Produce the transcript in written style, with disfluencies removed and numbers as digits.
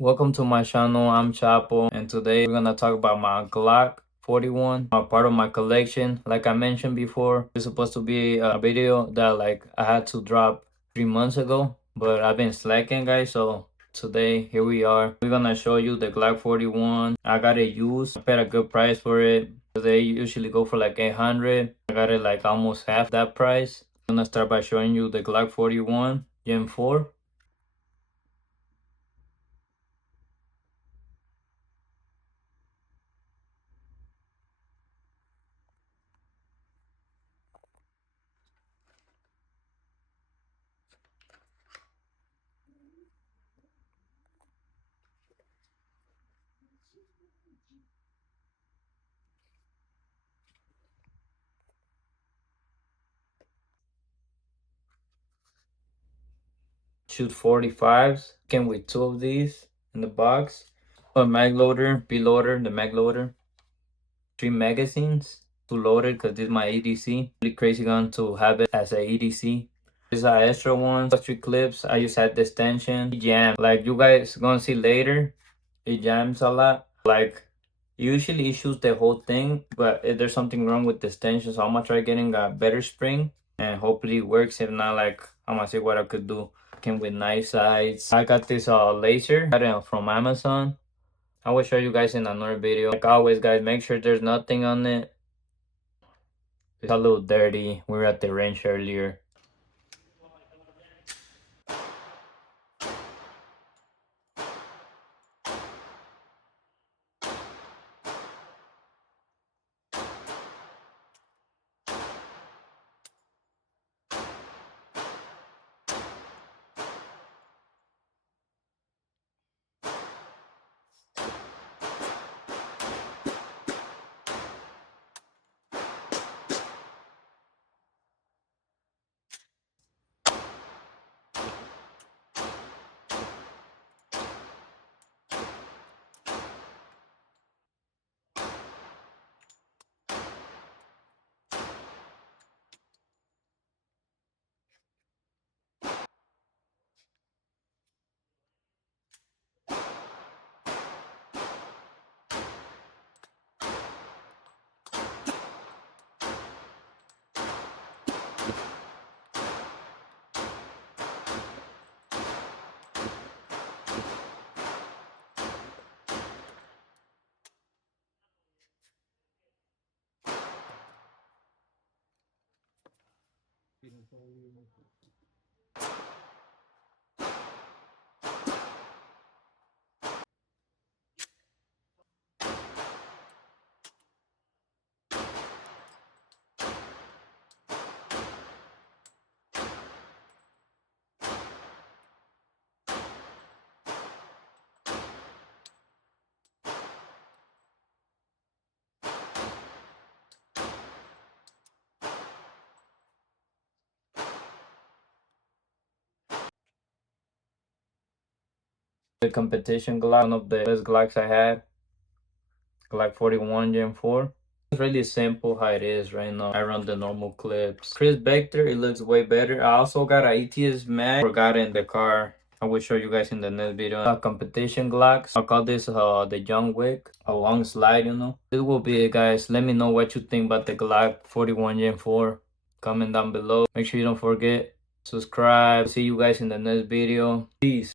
Welcome to my channel. I'm Chapo, and today we're gonna talk about my Glock 41, a part of my collection. Like I mentioned before, it's supposed to be a video that I had to drop 3 months ago, but I've been slacking, guys. So today here we are. We're gonna show you the Glock 41. I got it used. I paid a good price for it. They usually go for like 800. I got it like almost half that price. I'm gonna start by showing you the Glock 41 Gen 4. Shoot 45s. Came with two of these in the box. A mag loader, B loader, the mag loader. 3 magazines. Two loaded because this is my EDC. Really crazy gun to have it as a EDC. These are extra ones. 3 clips. I just had this tension. It jam. Like you guys gonna see later, it jams a lot. Like usually it shoots the whole thing, but if there's something wrong with this tension, so I'm gonna try getting a better spring and hopefully it works. If not, like I'm gonna see what I could do. Came with knife sights. I got this laser. Got it from Amazon. I will show you guys in another video. Like always, guys, make sure there's nothing on it. It's a little dirty. We were at the range earlier. The competition Glock, one of the best Glocks I had. Glock 41 Gen 4. It's really simple how it is right now. I run the normal clips. Chris Vector, it looks way better. I also got a ATS mag. Forgot it in the car. I will show you guys in the next video. Competition Glocks. I'll call this the John Wick. A long slide, you know. This will be it, guys. Let me know what you think about the Glock 41 Gen 4. Comment down below. Make sure you don't forget. Subscribe. See you guys in the next video. Peace.